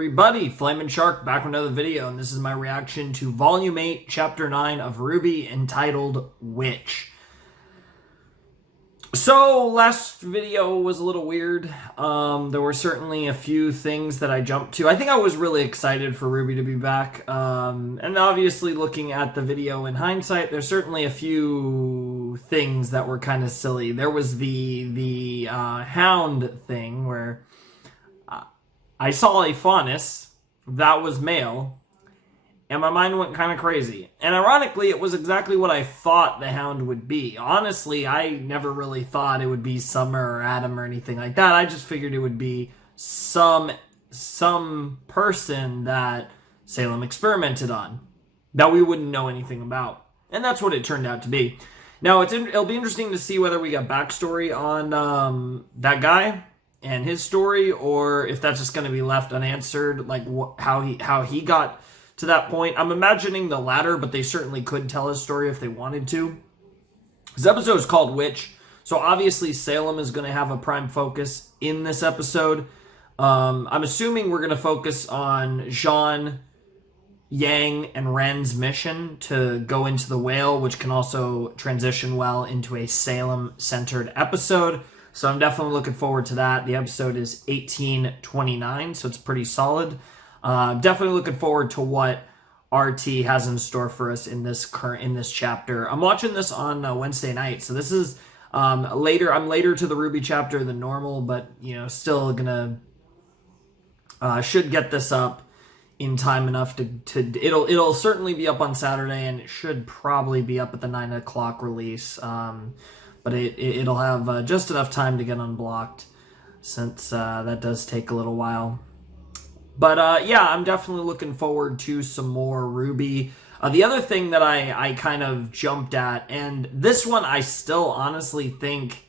everybody? Flamin' Shark back with another video, and this is my reaction to Volume 8, Chapter 9 of RWBY, entitled Witch. So, last video was a little weird. There were certainly a few things that I jumped to. I think I was really excited for RWBY to be back. And obviously, looking at the video in hindsight, there's certainly a few things that were kind of silly. There was the hound thing where I saw a faunus that was male, and my mind went kind of crazy. And ironically, it was exactly what I thought the hound would be. Honestly, I never really thought it would be Summer or Adam or anything like that. I just figured it would be some person that Salem experimented on that we wouldn't know anything about. And that's what it turned out to be. Now, it'll be interesting to see whether we got backstory on that guy and his story, or if that's just going to be left unanswered, like how he got to that point. I'm imagining the latter, but they certainly could tell his story if they wanted to. This episode is called Witch, so obviously Salem is going to have a prime focus in this episode. I'm assuming we're going to focus on Jean, Yang, and Ren's mission to go into the whale, which can also transition well into a Salem-centered episode. So I'm definitely looking forward to that. The episode is 18:29, so it's pretty solid. Definitely looking forward to what RT has in store for us in this chapter. I'm watching this on Wednesday night, so this is later. I'm later to the RWBY chapter than normal, but still gonna should get this up in time enough to it'll certainly be up on Saturday, and it should probably be up at the 9 o'clock release. But it'll have just enough time to get unblocked, since that does take a little while. But yeah, I'm definitely looking forward to some more RWBY. The other thing that I kind of jumped at, and this one I still honestly think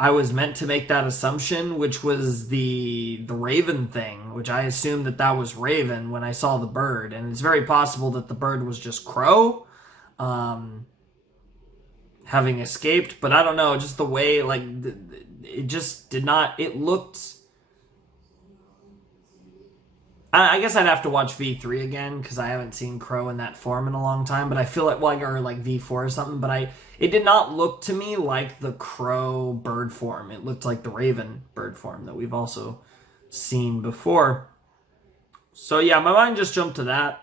I was meant to make that assumption, which was the Raven thing, which I assumed that was Raven when I saw the bird. And it's very possible that the bird was just Crow. Having escaped, but I don't know, just the way, like, it just did not, it looked, I guess I'd have to watch V3 again, because I haven't seen Crow in that form in a long time, but I feel like, or like V4 or something, but it did not look to me like the Crow bird form. It looked like the Raven bird form that we've also seen before. So yeah, my mind just jumped to that.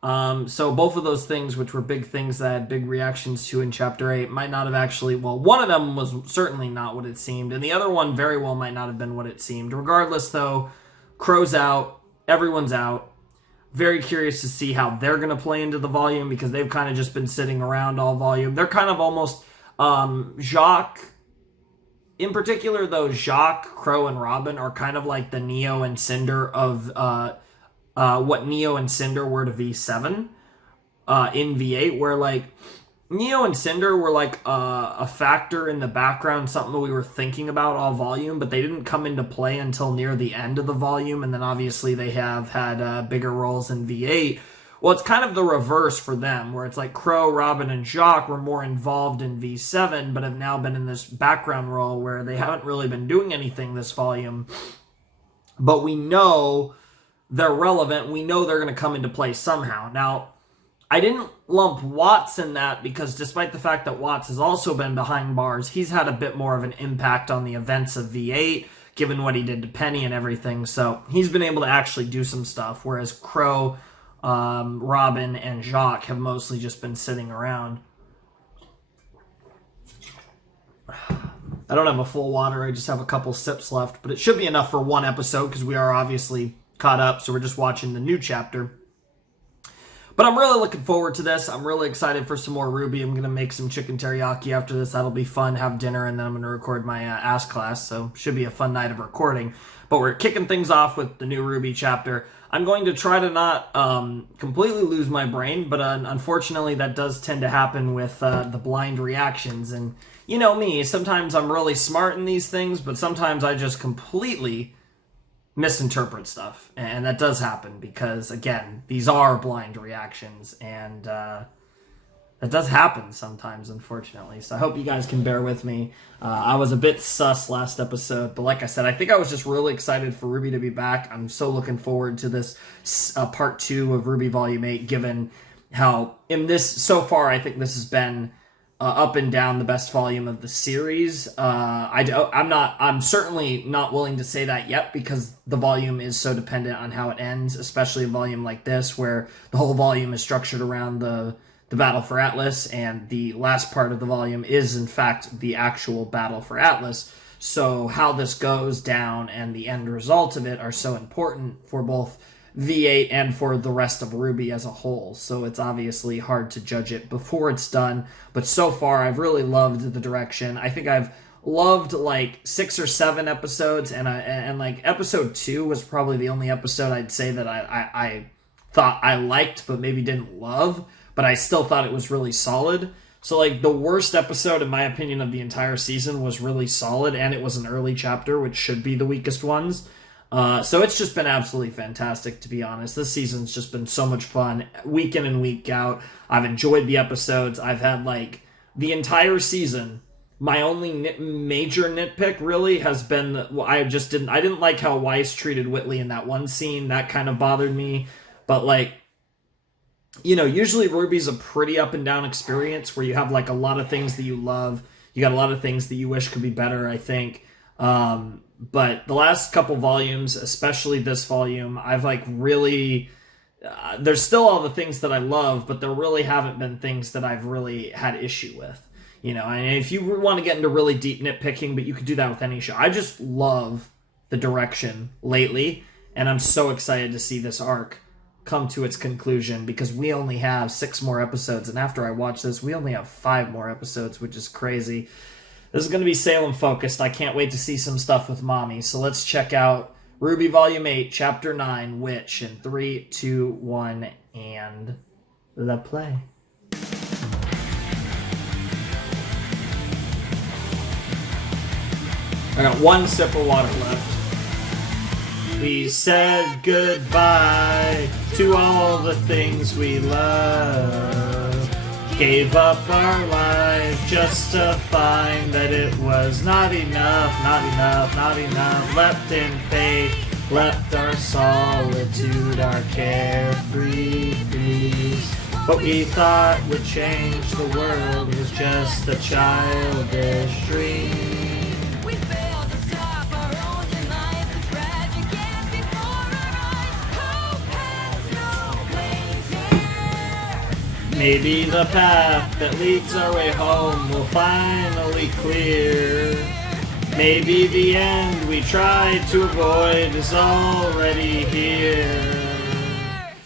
So both of those things, which were big things that I had big reactions to in Chapter 8, might not have actually, well, one of them was certainly not what it seemed, and the other one very well might not have been what it seemed. Regardless, though, Crow's out, everyone's out. Very curious to see how they're going to play into the volume, because they've kind of just been sitting around all volume. They're kind of almost, Jacques, in particular, though, Jacques, Crow, and Robin are kind of like the Neo and Cinder of, what Neo and Cinder were to V7 in V8, where like Neo and Cinder were like a factor in the background, something that we were thinking about all volume, but they didn't come into play until near the end of the volume, and then obviously they have had bigger roles in V8. Well, it's kind of the reverse for them, where it's like Crow, Robin, and Jacques were more involved in V7, but have now been in this background role where they haven't really been doing anything this volume, but we know they're relevant. We know they're going to come into play somehow. Now, I didn't lump Watts in that, because despite the fact that Watts has also been behind bars, he's had a bit more of an impact on the events of V8, given what he did to Penny and everything. So he's been able to actually do some stuff, whereas Crow, Robin, and Jacques have mostly just been sitting around. I don't have a full water. I just have a couple sips left, but it should be enough for one episode, because we are obviously caught up, so we're just watching the new chapter. But I'm really looking forward to this. I'm really excited for some more RWBY. I'm going to make some chicken teriyaki after this. That'll be fun, have dinner, and then I'm going to record my ass class, so should be a fun night of recording. But we're kicking things off with the new RWBY chapter. I'm going to try to not completely lose my brain, but unfortunately that does tend to happen with the blind reactions. And you know me, sometimes I'm really smart in these things, but sometimes I just completely misinterpret stuff, and that does happen because, again, these are blind reactions, and That does happen sometimes, unfortunately. So I hope you guys can bear with me. I was a bit sus last episode, but like I said, I think I was just really excited for RWBY to be back. I'm so looking forward to this part 2 of RWBY Volume 8, given how in this, so far, I think this has been up and down the best volume of the series. I'm certainly not willing to say that yet, because the volume is so dependent on how it ends, especially a volume like this, where the whole volume is structured around the Battle for Atlas, and the last part of the volume is, in fact, the actual Battle for Atlas. So how this goes down and the end result of it are so important for both V8 and for the rest of RWBY as a whole. So it's obviously hard to judge it before it's done. But so far, I've really loved the direction. I think I've loved like 6 or 7 episodes, and like episode 2 was probably the only episode I'd say that I thought I liked, but maybe didn't love. But I still thought it was really solid. So, like, the worst episode, in my opinion, of the entire season was really solid, and it was an early chapter, which should be the weakest ones. So it's just been absolutely fantastic, to be honest. This season's just been so much fun, week in and week out. I've enjoyed the episodes. I've had, like, the entire season. My only major nitpick, really, has been I didn't like how Weiss treated Whitley in that one scene. That kind of bothered me. But, like, you know, usually RWBY's a pretty up and down experience where you have like a lot of things that you love. You got a lot of things that you wish could be better, I think. But the last couple volumes, especially this volume, I've like really... there's still all the things that I love, but there really haven't been things that I've really had issue with. You know, and if you want to get into really deep nitpicking, but you could do that with any show. I just love the direction lately, and I'm so excited to see this arc come to its conclusion, because we only have 6 more episodes, and after I watch this, we only have 5 more episodes, which is crazy. This is going to be Salem focused. I can't wait to see some stuff with Mommy. So let's check out RWBY Volume 8, Chapter 9, Witch, in 3, 2, 1, and the play. I got 1 sip of water left. We said goodbye to all the things we love. Gave up our life just to find that it was not enough, not enough, not enough. Leapt in faith, left our solitude, our carefree breeze. What we thought would change the world was just a childish dream. Maybe the path that leads our way home will finally clear. Maybe the end we tried to avoid is already here.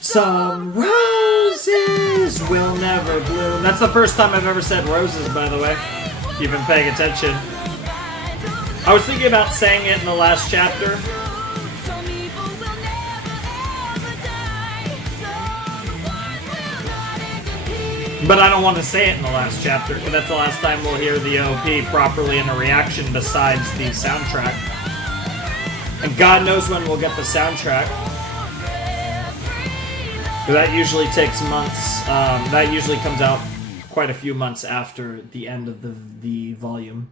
Some roses will never bloom. That's the first time I've ever said roses, by the way, if you've been paying attention. I was thinking about saying it in the last chapter. But I don't want to say it in the last chapter, because that's the last time we'll hear the OP properly in a reaction besides the soundtrack. And God knows when we'll get the soundtrack. Because that usually takes months. That usually comes out quite a few months after the end of the volume.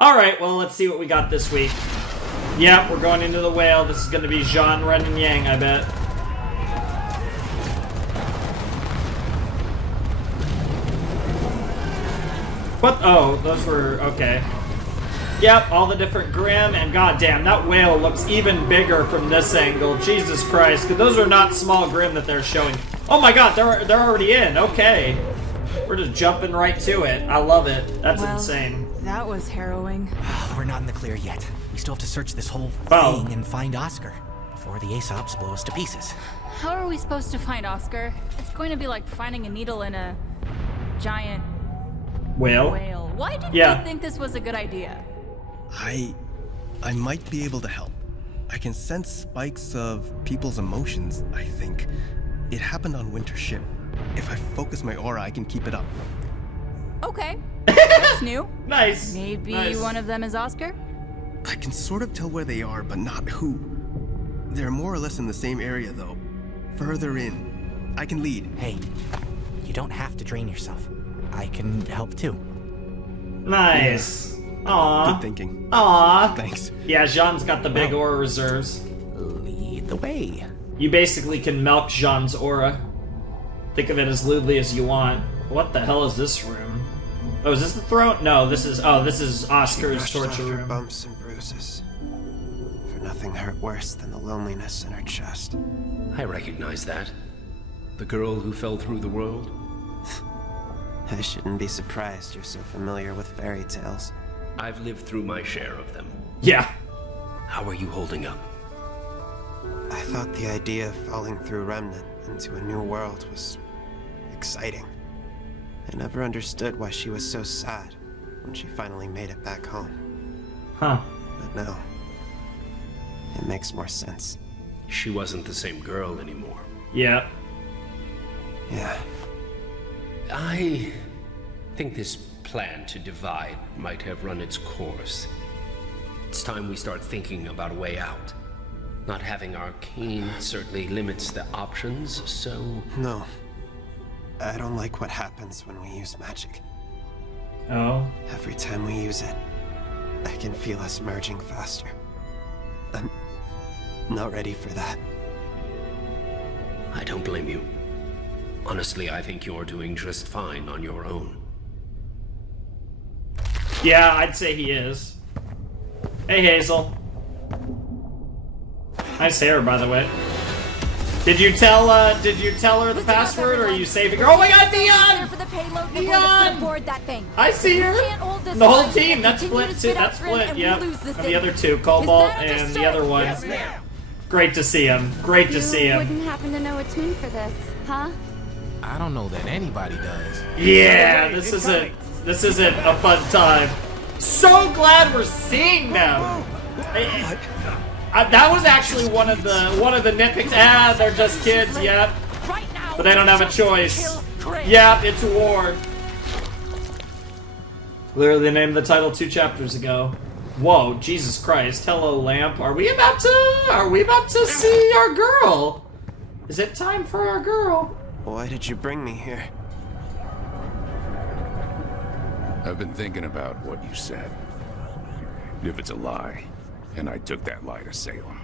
Alright, well, let's see what we got this week. Yep, we're going into the whale. This is going to be Jean, Ren, and Yang, I bet. What? Oh, those were... okay. Yep, all the different Grimm, and goddamn, that whale looks even bigger from this angle. Jesus Christ, because those are not small Grimm that they're showing. Oh my god, they're already in. Okay. We're just jumping right to it. I love it. That's insane. That was harrowing. We're not in the clear yet. We still have to search this whole thing and find Oscar before the Aesops blow us to pieces. How are we supposed to find Oscar? It's going to be like finding a needle in a giant whale. Why did you think this was a good idea? I might be able to help. I can sense spikes of people's emotions, I think. It happened on Winter's ship. If I focus my aura, I can keep it up. Okay. That's new. Nice. Maybe nice. One of them is Oscar? I can sort of tell where they are, but not who. They're more or less in the same area, though. Further in. I can lead. Hey, don't have to drain yourself. I can help too. Nice. Aww. Good thinking. Aww. Thanks. Yeah, Jean's got the big aura reserves. Lead the way. You basically can milk Jean's aura. Think of it as lewdly as you want. What the hell is this room? Oh, is this the throne? No, this is Oscar's torture room. Bumps and bruises. For nothing hurt worse than the loneliness in her chest. I recognize that. The girl who fell through the world. I shouldn't be surprised you're so familiar with fairy tales. I've lived through my share of them. Yeah. How are you holding up? I thought the idea of falling through Remnant into a new world was exciting. I never understood why she was so sad when she finally made it back home. Huh. But now, it makes more sense. She wasn't the same girl anymore. Yeah. Yeah. I think this plan to divide might have run its course. It's time we start thinking about a way out. Not having arcane certainly limits the options, so... No. I don't like what happens when we use magic. Oh. Every time we use it, I can feel us merging faster. I'm not ready for that. I don't blame you. Honestly, I think you're doing just fine on your own. Yeah, I'd say he is. Hey, Hazel. Nice hair, by the way. Did you tell her the password, or are you saving her? Oh my God, Dion! For the payload, Dion! board that thing. I see her. Can't hold this The whole line. team. That's Continue Flint to too. spit out That's Grim Flint. and we Yep. lose this And the thing. other two, Cobalt that and the understood? other one. Yes, ma'am. Great to see him. Great to see You him. wouldn't happen to know a tune for this, huh? I don't know that anybody does. Yeah, this isn't a fun time. So glad we're seeing them. That was actually one of the nitpicks. Ah, they're just kids. Yep. But they don't have a choice. Yep, it's war. Literally named the title 2 chapters ago. Whoa, Jesus Christ. Hello, Lamp. Are we about to see our girl? Is it time for our girl? Why did you bring me here? I've been thinking about what you said. If it's a lie, and I took that lie to Salem,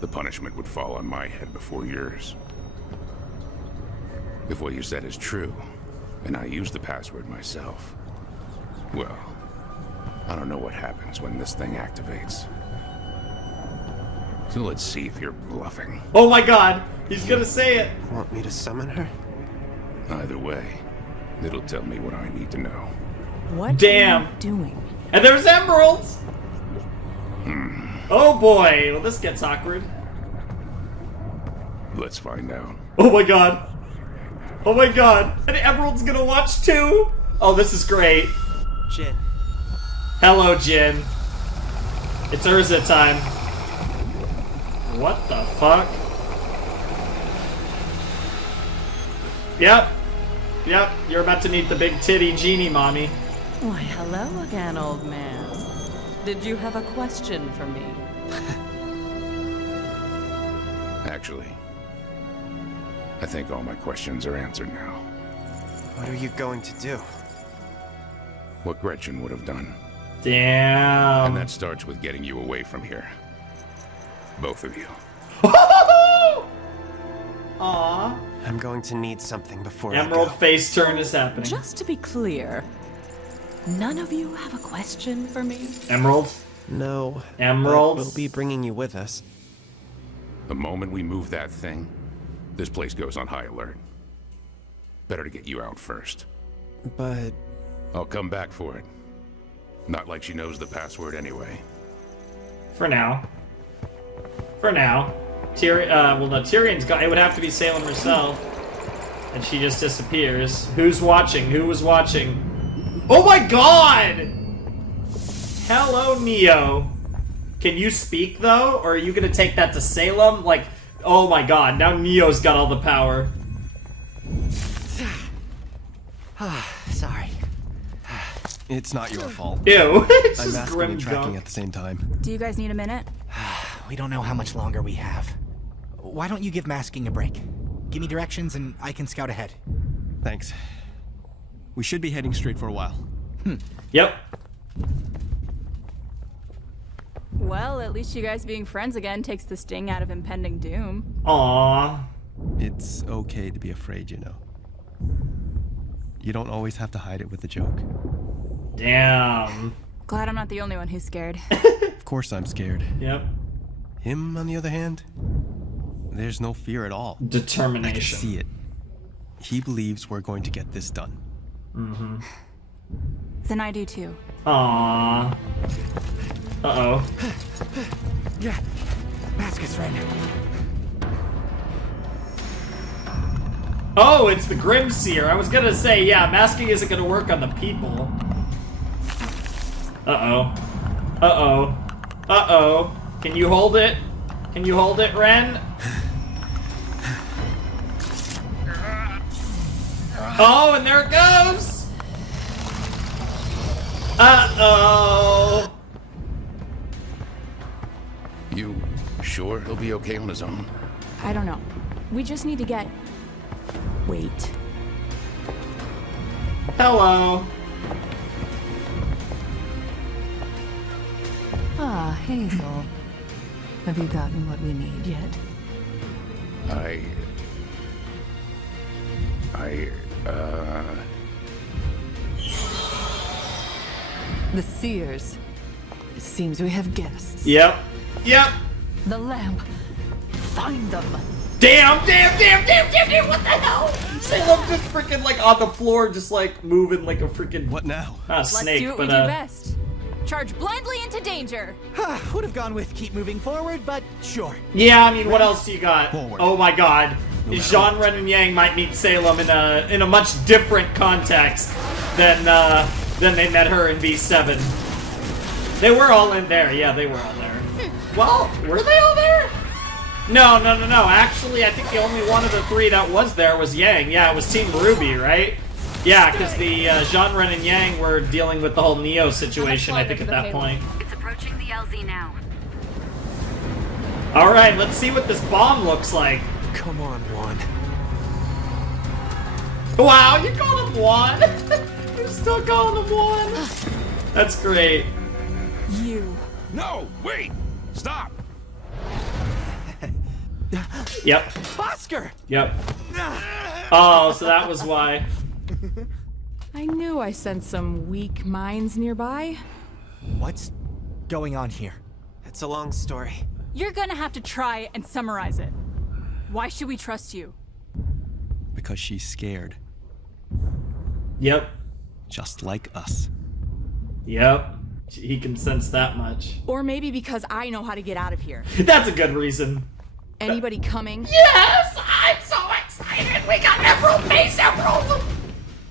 the punishment would fall on my head before yours. If what you said is true, and I use the password myself, well, I don't know what happens when this thing activates. So let's see if you're bluffing. Oh my God, he's gonna say it. Want me to summon her? Either way, it'll tell me what I need to know. What Damn. are you doing? And there's emeralds. Oh boy, well this gets awkward. Let's find out. Oh my God. Oh my God, and Emerald's gonna watch too. Oh, this is great. Jin. Hello, Jin. It's Urza time. What the fuck? Yep. Yep, you're about to meet the big titty genie mommy. Why, hello again, old man. Did you have a question for me? Actually, I think all my questions are answered now. What are you going to do? What Gretchen would have done. Damn. And that starts with getting you away from here. Both of you. Aww. I'm going to need something before Emerald I go. face turn is happening. Just to be clear, none of you have a question for me? Emerald? No. Emerald? We'll be bringing you with us. The moment we move that thing, this place goes on high alert. Better to get you out first. But... I'll come back for it. Not like she knows the password anyway. For now. For now. Well, no, Tyrion's got... It would have to be Salem herself. And she just disappears. Who's watching? Who was watching? Oh my God! Hello, Neo. Can you speak, though? Or are you gonna take that to Salem? Like, oh my God, now Neo's got all the power. Sorry. It's not your fault. Ew, it's I'm just masking grim and tracking gunk. at the same time. Do you guys need a minute? We don't know how much longer we have. Why don't you give masking a break? Give me directions and I can scout ahead. Thanks. We should be heading straight for a while. Yep. Well, at least you guys being friends again takes the sting out of impending doom. Aww. It's okay to be afraid, you know. You don't always have to hide it with a joke. Damn. Glad I'm not the only one who's scared. Of course I'm scared. Yep. Him, on the other hand, there's no fear at all. Determination. I can see it. He believes we're going to get this done. Mm-hmm. Then I do too. Aww. Uh-oh. Yeah. Mask is ready. Oh, it's the Grimseer. I was gonna say, yeah, masking isn't gonna work on the people. Uh-oh. Uh-oh. Uh-oh. Can you hold it? Can you hold it, Ren? Oh, and there it goes! Uh-oh. You sure he'll be okay on his own? I don't know. We just need to get... Wait. Hello. Ah, Hazel. Have you gotten what we need yet? The Seers. It seems we have guests. Yep. Yep. The lamp. Find them. Damn, what the hell? Salem just freaking like on the floor, just like moving like a freaking... What now? Snake, Let's do what but we do best. Charge blindly into danger. Would have gone with keep moving forward, but sure. Yeah, I mean, what else do you got? Forward. Oh my god. Jean, Ren, and Yang might meet Salem in a much different context than they met her in V7. They were all in there. Yeah, they were all there. Well, were they all there? No. Actually, I think the only one of the three that was there was Yang. Yeah, it was Team RWBY, right? Yeah, because the Jean, Ren, and Yang were dealing with the whole Neo situation, I think, at that point. It's approaching the LZ now. Alright, let's see what this bomb looks like. Come on, Juan. Wow, you called him Juan? You're still calling him Juan? That's great. You. No, wait! Stop! Yep. Oscar! Yep. Oh, so that was why. I knew I sensed some weak minds nearby. What's going on here? It's a long story. You're gonna have to try and summarize it. Why should we trust you? Because she's scared. Yep. Just like us. Yep. He can sense that much. Or maybe because I know how to get out of here. That's a good reason. Anybody coming? Yes! I'm so excited! We got Emerald! Face Emerald!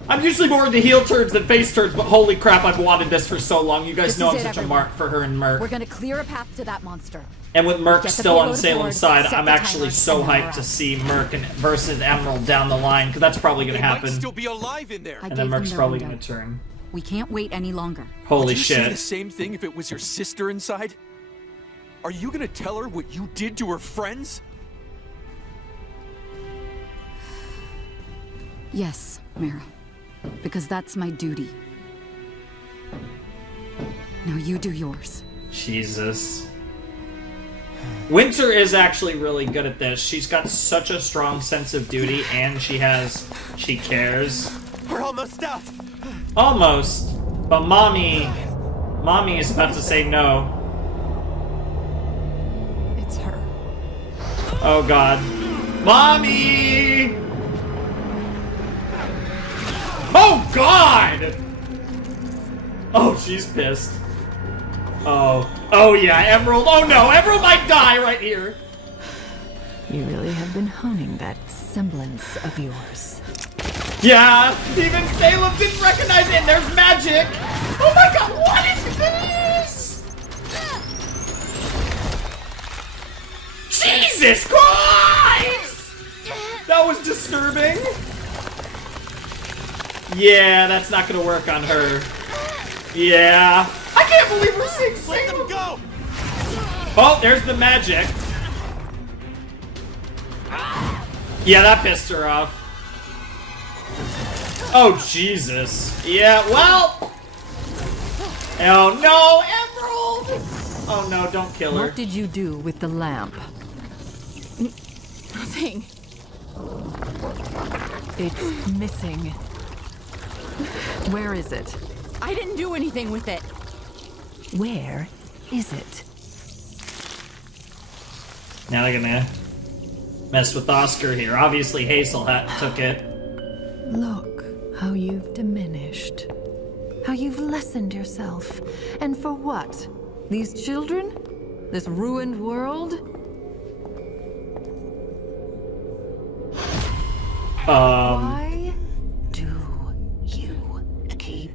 I'm usually more into heel turns than face turns, but holy crap, I've wanted this for so long. You guys know I'm such a mark for her and Merc. We're gonna clear a path to that monster. And with Merc Get the still on payload Salem's aboard, side, set I'm the actually timer, so and then hyped we're to out. see Merc versus Emerald down the line, because that's probably going to happen. Might still be alive in there. I And gave then them Merc's their probably window. going to turn. We can't wait any longer. Holy Would you say the shit. same thing if it was your sister inside? Are you gonna tell her what you did to her friends? Yes, Mira. Because that's my duty. Now you do yours. Jesus. Winter is actually really good at this. She's got such a strong sense of duty, and she cares. We're almost out. Almost. But Mommy is about to say no. It's her. Oh god. Mommy! Oh god! Oh, she's pissed. Oh yeah, Emerald. Oh no, Emerald might die right here. You really have been honing that semblance of yours. Yeah, even Salem didn't recognize it, and there's magic! Oh my god, what is this? Jesus Christ! That was disturbing. Yeah, that's not gonna work on her. Yeah. I can't believe we're seeing Salem! Let them go! Oh, there's the magic. Yeah, that pissed her off. Oh, Jesus. Yeah, well... Oh, no, Emerald! Oh, no, don't kill her. What did you do with the lamp? Nothing. It's missing. Where is it? I didn't do anything with it. Where is it? Now they're gonna mess with Oscar here. Obviously, Hazel took it. Look how you've diminished. How you've lessened yourself. And for what? These children? This ruined world? Why do you keep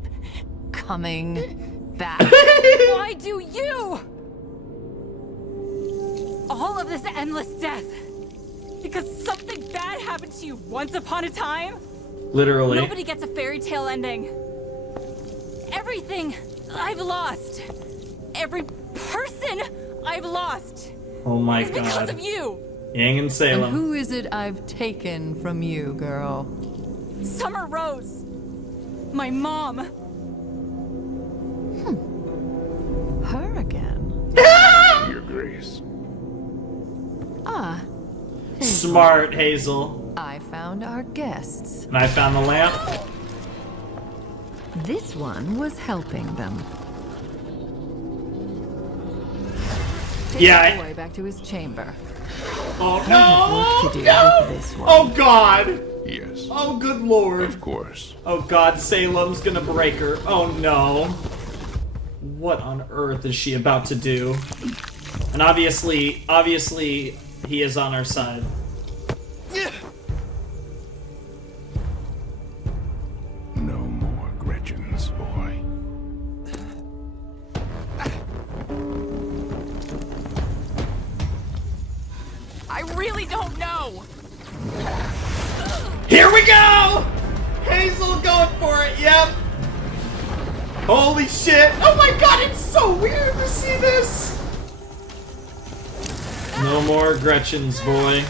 coming back? Why do you? All of this endless death. Because something bad happened to you once upon a time? Literally. Nobody gets a fairy tale ending. Everything I've lost. Every person I've lost. Oh my is because god. of you. Yang and Salem. And who is it I've taken from you, girl? Summer Rose. My mom. Her again. Your Grace. Ah. Smart, Hazel. I found our guests. And I found the lamp. This one was helping them. Take Yeah. the boy back to his chamber. Oh I have work to do no! with this one. Oh god! Yes. Oh good lord. Of course. Oh god, Salem's gonna break her. Oh no. What on earth is she about to do? And obviously, he is on our side. No more Gretchen's, boy. I really don't know. Here we go! Hazel going for it, yep. Holy shit. Oh my god, it's so weird to see this. No more Gretchen's, boy.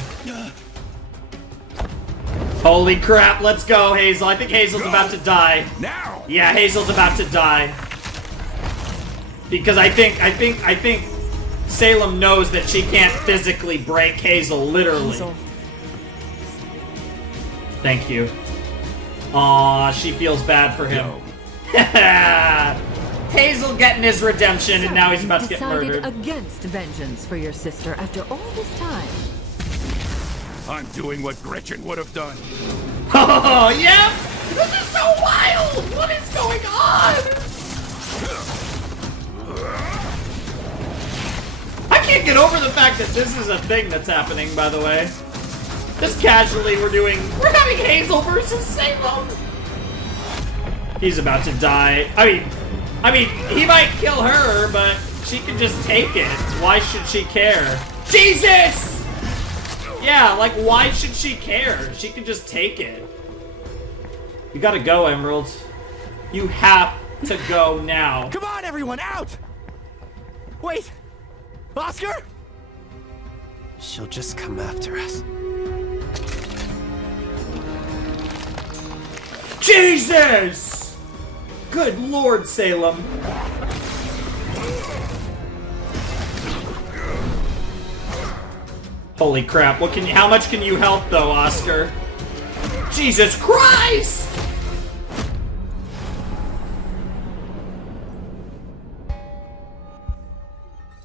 Holy crap, let's go, Hazel. I think Hazel's about to die. Now! Yeah, Hazel's about to die. Because I think Salem knows that she can't physically break Hazel, literally. Hazel. Thank you. Aw, she feels bad for him. Hazel getting his redemption, and now he's about to get murdered. Decided against vengeance for your sister after all this time. I'm doing what Gretchen would have done. Oh, yeah! This is so wild! What is going on? I can't get over the fact that this is a thing that's happening, by the way. Just casually, we're having Hazel versus Salem. He's about to die. I mean, he might kill her, but she can just take it. Why should she care? Jesus! Yeah, like, why should she care? She can just take it. You gotta go, Emerald. You have to go now. Come on, everyone, out! Wait! Oscar? She'll just come after us. Jesus! Good Lord, Salem. Holy crap, how much can you help though, Oscar? Jesus Christ!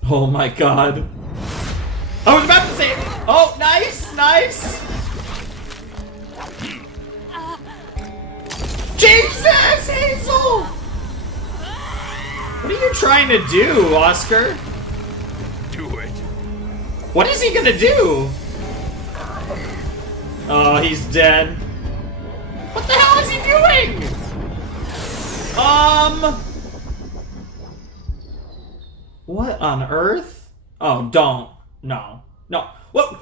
Oh my god. I was about to say, oh, nice, nice! Jesus, Hazel! What are you trying to do, Oscar? Do it. What is he gonna do? Oh, he's dead. What the hell is he doing? What on earth? Oh, don't. No. No. What?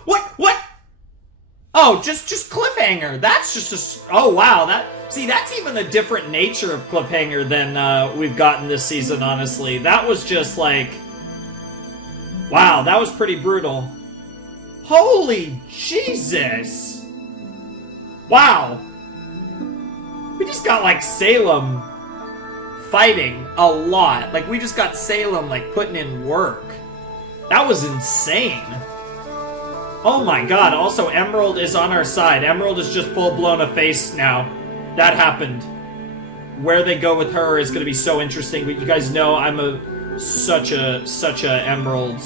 Oh, just cliffhanger. That's just oh wow, that's even a different nature of cliffhanger than we've gotten this season, honestly. That was just like, wow, that was pretty brutal. Holy Jesus! Wow. We just got, like, Salem fighting a lot. Like, we just got Salem, like, putting in work. That was insane. Oh my god, also Emerald is on our side. Emerald is just full-blown a face now. That happened. Where they go with her is going to be so interesting, but you guys know I'm such a Emerald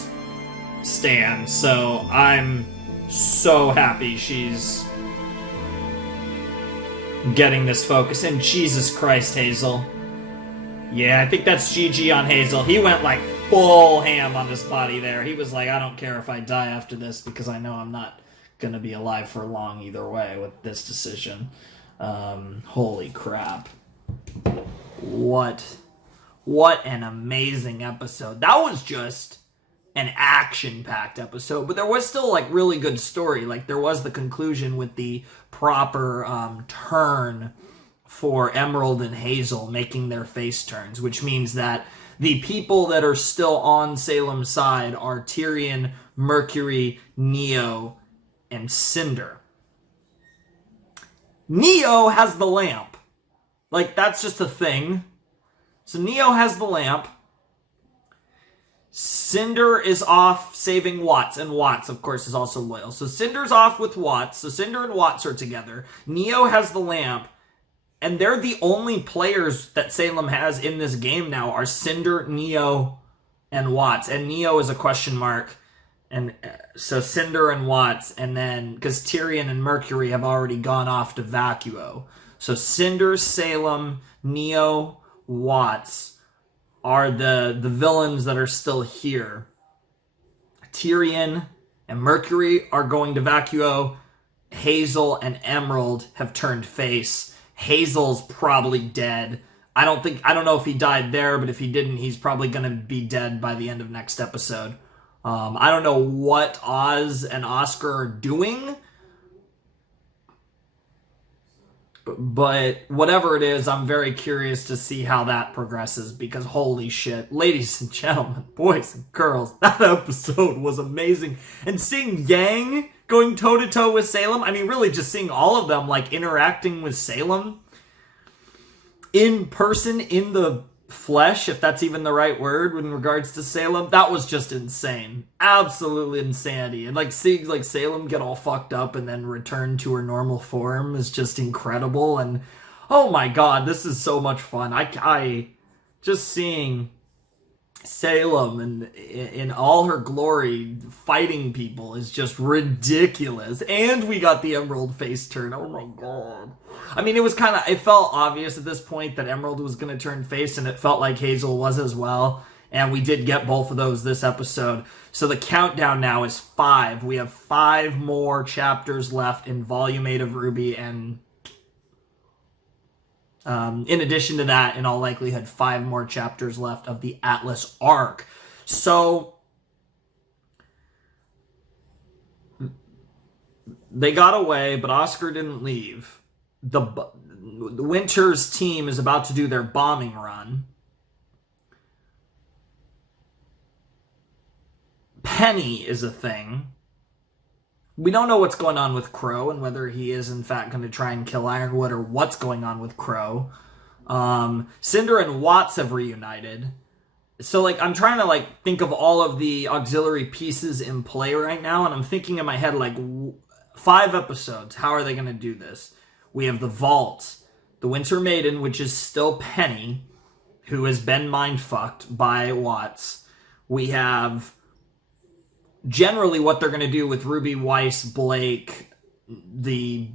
stan, so I'm so happy she's getting this focus. And Jesus Christ, Hazel. Yeah, I think that's GG on Hazel. He went like full ham on his body there. He was like, I don't care if I die after this because I know I'm not going to be alive for long either way with this decision. Holy crap. What an amazing episode. That was just an action-packed episode, but there was still, like, really good story. Like, there was the conclusion with the proper turn for Emerald and Hazel making their face turns, which means that the people that are still on Salem's side are Tyrion, Mercury, Neo, and Cinder. Neo has the lamp. Like, that's just a thing. So Neo has the lamp. Cinder is off saving Watts, and Watts, of course, is also loyal. So Cinder's off with Watts, so Cinder and Watts are together. Neo has the lamp, and they're the only players that Salem has in this game now are Cinder, Neo, and Watts. And Neo is a question mark. And so Cinder and Watts, and then, because Tyrion and Mercury have already gone off to Vacuo. So Cinder, Salem, Neo, Watts are the villains that are still here. Tyrion and Mercury are going to Vacuo. Hazel and Emerald have turned face. Hazel's probably dead. I don't know if he died there, but if he didn't, he's probably going to be dead by the end of next episode. I don't know what Oz and Oscar are doing, but whatever it is, I'm very curious to see how that progresses, because holy shit, ladies and gentlemen, boys and girls, that episode was amazing. And seeing Yang going toe-to-toe with Salem, I mean, really just seeing all of them, like, interacting with Salem in person, in the flesh, if that's even the right word in regards to Salem, that was just insane. Absolutely insanity. And like seeing like Salem get all fucked up and then return to her normal form is just incredible. And oh my god, this is so much fun. I just seeing Salem and in all her glory fighting people is just ridiculous. And we got the Emerald face turn. Oh my god. I mean, it felt obvious at this point that Emerald was going to turn face, and it felt like Hazel was as well. And we did get both of those this episode. So the countdown now is 5. We have 5 more chapters left in Volume 8 of RWBY, and in addition to that, in all likelihood, 5 more chapters left of the Atlas arc. So they got away, but Oscar didn't leave. The Winter's team is about to do their bombing run. Penny is a thing. We don't know what's going on with Crow and whether he is in fact going to try and kill Ironwood or what's going on with Crow. Cinder and Watts have reunited. So, like, I'm trying to, like, think of all of the auxiliary pieces in play right now, and I'm thinking in my head, like, 5 episodes. How are they going to do this? We have the Vault, the Winter Maiden, which is still Penny, who has been mind-fucked by Watts. We have generally what they're going to do with Ruby, Weiss, Blake, the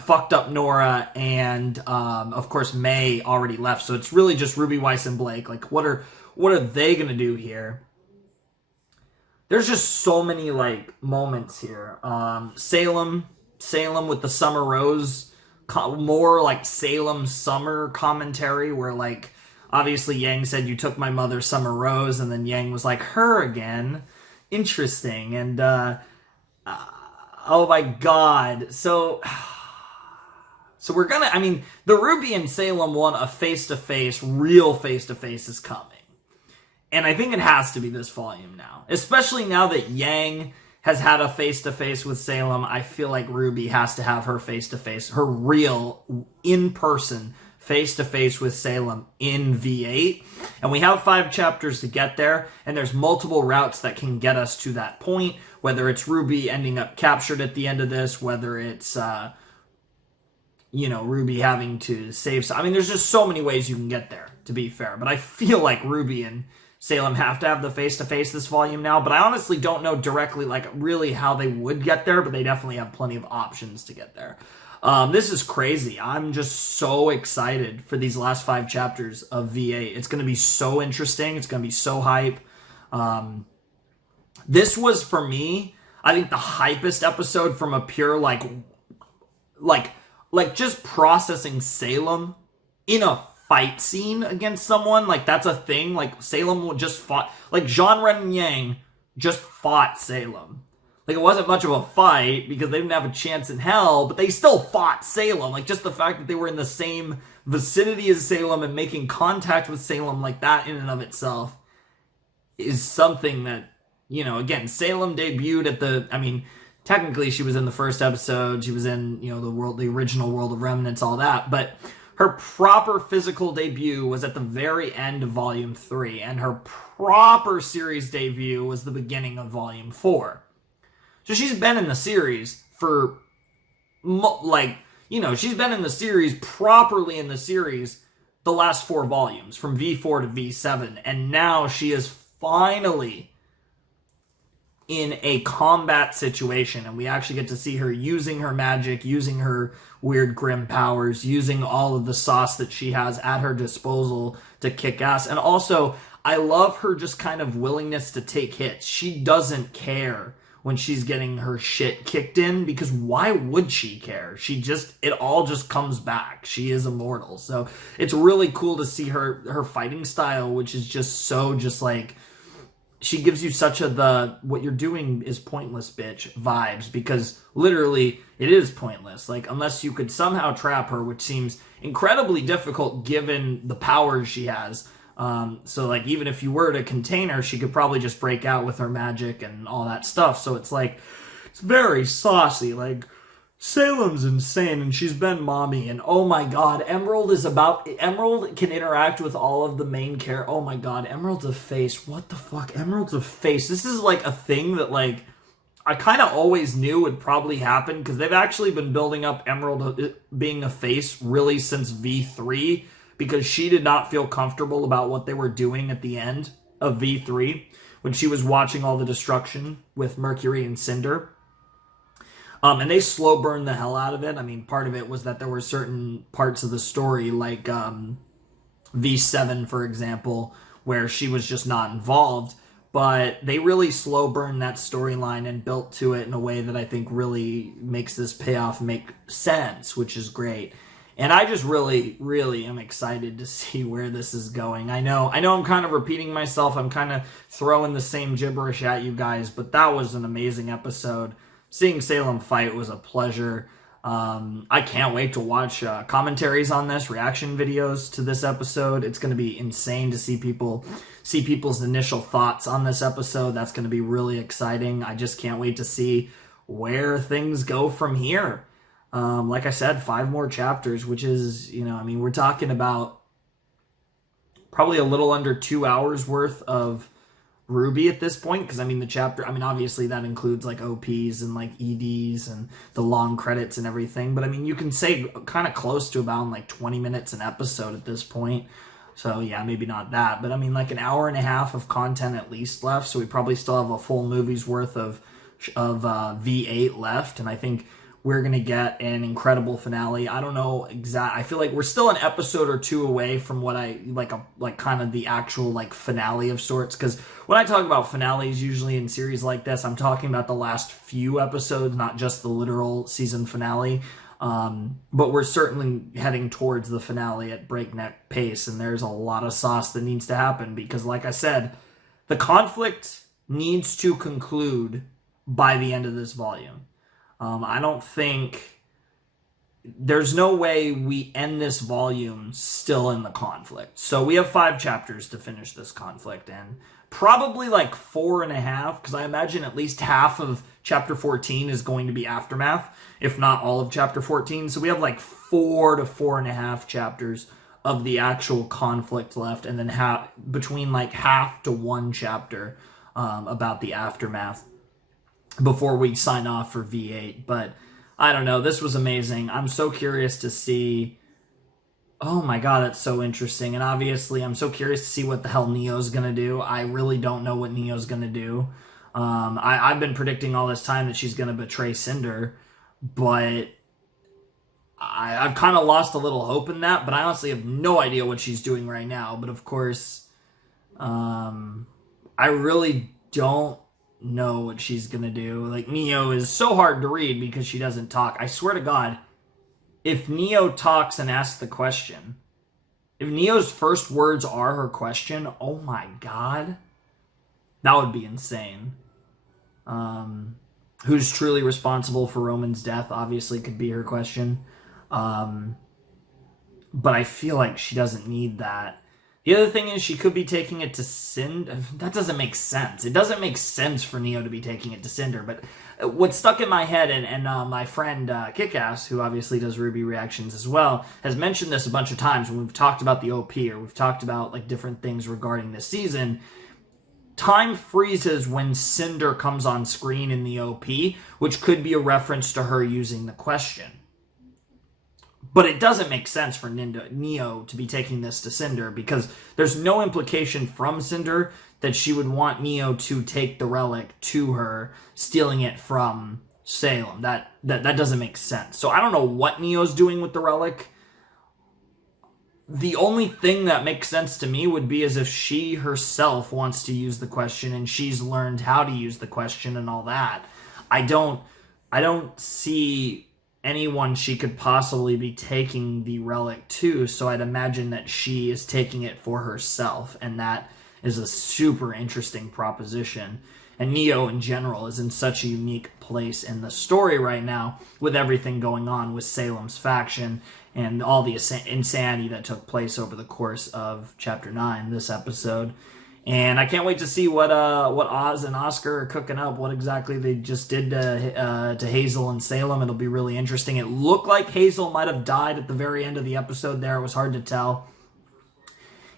fucked up Nora, and of course May already left. So it's really just Ruby, Weiss, and Blake. Like, what are they going to do here? There's just so many, like, moments here. Salem with the Summer Rose, more like Salem Summer commentary, where, like, obviously Yang said, you took my mother Summer Rose, and then Yang was like, her again. Interesting. And, oh my god. So we're gonna, I mean, the RWBY and Salem one, a face-to-face, real face-to-face is coming. And I think it has to be this volume now. Especially now that Yang has had a face-to-face with Salem, I feel like RWBY has to have her face-to-face, her real, in-person, face-to-face with Salem in V8. And we have 5 chapters to get there, and there's multiple routes that can get us to that point, whether it's RWBY ending up captured at the end of this, whether it's, RWBY having to save... I mean, there's just so many ways you can get there, to be fair. But I feel like RWBY and Salem have to have the face-to-face this volume now, but I honestly don't know directly, like, really how they would get there, but they definitely have plenty of options to get there. This is crazy. I'm just so excited for these last 5 chapters of V8. It's going to be so interesting. It's going to be so hype. This was, for me, I think the hypest episode from a pure, like just processing Salem in a fight scene against someone. Like, that's a thing. Like, Salem just fought, like, Jean Ren Yang just fought Salem. Like, it wasn't much of a fight because they didn't have a chance in hell, but they still fought Salem. Like, just the fact that they were in the same vicinity as Salem and making contact with Salem like that in and of itself is something that, again, Salem debuted at technically she was in the first episode. She was in, the original World of Remnants, all that, but her proper physical debut was at the very end of Volume 3, and her proper series debut was the beginning of Volume 4. So she's been in the series for, she's been in the series, properly in the series, the last 4 volumes, from V4 to V7, and now she is finally in a combat situation, and we actually get to see her using her magic, using her weird grim powers, using all of the sauce that she has at her disposal to kick ass. And also, I love her just kind of willingness to take hits. She doesn't care when she's getting her shit kicked in, because why would she care? It all just comes back. She is immortal. So it's really cool to see her fighting style, which is just so she gives you such what you're doing is pointless, bitch vibes, because literally it is pointless. Like, unless you could somehow trap her, which seems incredibly difficult given the powers she has. So like, even if you were to contain her, she could probably just break out with her magic and all that stuff. So it's like, it's very saucy. Like, Salem's insane, and she's been mommy, and oh my god, Emerald can interact with all of the main characters. Oh my god, Emerald's a face. What the fuck? Emerald's a face. This is like a thing that, like, I kind of always knew would probably happen, because they've actually been building up Emerald being a face really since V3, because she did not feel comfortable about what they were doing at the end of V3 when she was watching all the destruction with Mercury and Cinder. And they slow burned the hell out of it. I mean, part of it was that there were certain parts of the story, like V7, for example, where she was just not involved. But they really slow burned that storyline and built to it in a way that I think really makes this payoff make sense, which is great. And I just really, really am excited to see where this is going. I know I'm kind of repeating myself. I'm kind of throwing the same gibberish at you guys, but that was an amazing episode. Seeing Salem fight was a pleasure. I can't wait to watch commentaries on this, reaction videos to this episode. It's going to be insane to see people's initial thoughts on this episode. That's going to be really exciting. I just can't wait to see where things go from here. Like I said, 5 more chapters, which is, we're talking about probably a little under 2 hours worth of RWBY at this point, because the chapter, obviously that includes like OPs and like EDs and the long credits and everything, but you can say kind of close to about like 20 minutes an episode at this point. So yeah, maybe not that, but like an hour and a half of content at least left, so we probably still have a full movie's worth of V8 left, and I think we're going to get an incredible finale. I don't know I feel like we're still an episode or 2 away from what I like kind of the actual like finale of sorts. Because when I talk about finales, usually in series like this, I'm talking about the last few episodes, not just the literal season finale. But we're certainly heading towards the finale at breakneck pace. And there's a lot of sauce that needs to happen, because like I said, the conflict needs to conclude by the end of this volume. I don't think there's no way we end this volume still in the conflict. So we have 5 chapters to finish this conflict, and probably like 4.5, because I imagine at least half of chapter 14 is going to be Aftermath, if not all of chapter 14. So we have like 4 to 4.5 chapters of the actual conflict left, and then between like half to 1 chapter about the Aftermath before we sign off for V8. But I don't know, this was amazing. I'm so curious to see. Oh my god, that's so interesting. And obviously, I'm so curious to see what the hell Neo's gonna do. I really don't know what Neo's gonna do. I've been predicting all this time that she's gonna betray Cinder, but I've kind of lost a little hope in that. But I honestly have no idea what she's doing right now. But of course, I really don't know what she's gonna do. Like, Neo is so hard to read because she doesn't talk. I swear to God, if Neo talks and asks the question, if Neo's first words are her question, oh my god, that would be insane. Who's truly responsible for Roman's death obviously could be her question. But I feel like she doesn't need that. The other thing is she could be taking it to Cinder. That doesn't make sense. It doesn't make sense for Neo to be taking it to Cinder. But what stuck in my head, and my friend Kickass, who obviously does RWBY reactions as well, has mentioned this a bunch of times when we've talked about the OP, or we've talked about like different things regarding this season. Time freezes when Cinder comes on screen in the OP, which could be a reference to her using the question. But it doesn't make sense for Neo to be taking this to Cinder, because there's no implication from Cinder that she would want Neo to take the relic to her, stealing it from Salem. That doesn't make sense. So I don't know what Neo's doing with the relic. The only thing that makes sense to me would be as if she herself wants to use the question and she's learned how to use the question and all that. I don't see anyone she could possibly be taking the relic to, so I'd imagine that she is taking it for herself, and that is a super interesting proposition. And Neo in general is in such a unique place in the story right now, with everything going on with Salem's faction and all the insanity that took place over the course of Chapter 9, this episode. And I can't wait to see what Oz and Oscar are cooking up, what exactly they just did to Hazel and Salem. It'll be really interesting. It looked like Hazel might have died at the very end of the episode there. It was hard to tell.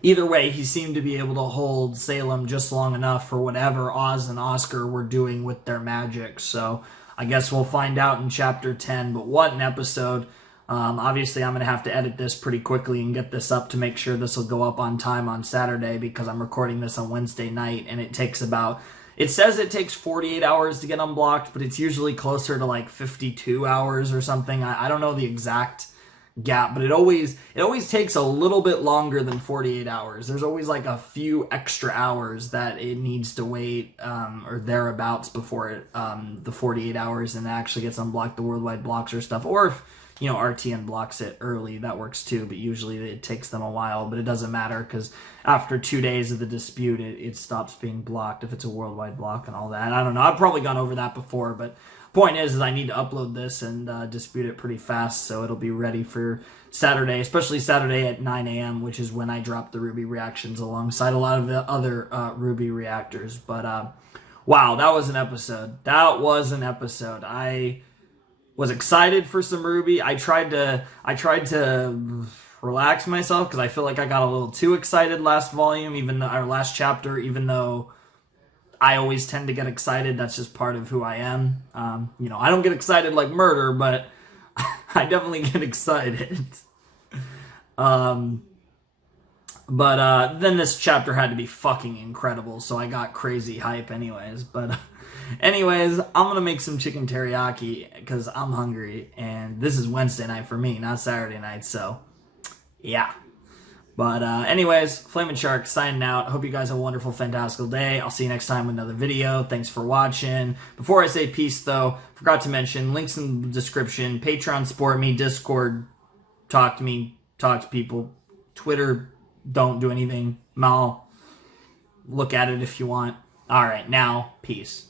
Either way, he seemed to be able to hold Salem just long enough for whatever Oz and Oscar were doing with their magic. So I guess we'll find out in Chapter 10. But what an episode. Obviously, I'm going to have to edit this pretty quickly and get this up to make sure this will go up on time on Saturday, because I'm recording this on Wednesday night, and it says it takes 48 hours to get unblocked, but it's usually closer to like 52 hours or something. I don't know the exact gap, but it always takes a little bit longer than 48 hours. There's always like a few extra hours that it needs to wait, or thereabouts, before the 48 hours and it actually gets unblocked, the worldwide blocks or stuff. Or if RTN blocks it early, that works too, but usually it takes them a while. But it doesn't matter, because after 2 days of the dispute, it stops being blocked if it's a worldwide block and all that. I don't know, I've probably gone over that before, but point is I need to upload this and dispute it pretty fast, so it'll be ready for Saturday, especially Saturday at 9 a.m., which is when I drop the RWBY reactions alongside a lot of the other RWBY reactors. But wow, that was an episode. I was excited for some RWBY. I tried to relax myself, because I feel like I got a little too excited last volume, our last chapter, even though I always tend to get excited. That's just part of who I am. I don't get excited like murder, but I definitely get excited. But then this chapter had to be fucking incredible, so I got crazy hype anyways. But anyways, I'm going to make some chicken teriyaki because I'm hungry, and this is Wednesday night for me, not Saturday night, so yeah. But anyways, Flamin' Shark signing out. Hope you guys have a wonderful, fantastical day. I'll see you next time with another video. Thanks for watching. Before I say peace, though, forgot to mention, links in the description. Patreon, support me. Discord, talk to me. Talk to people. Twitter, don't do anything. Mal, look at it if you want. All right, now, peace.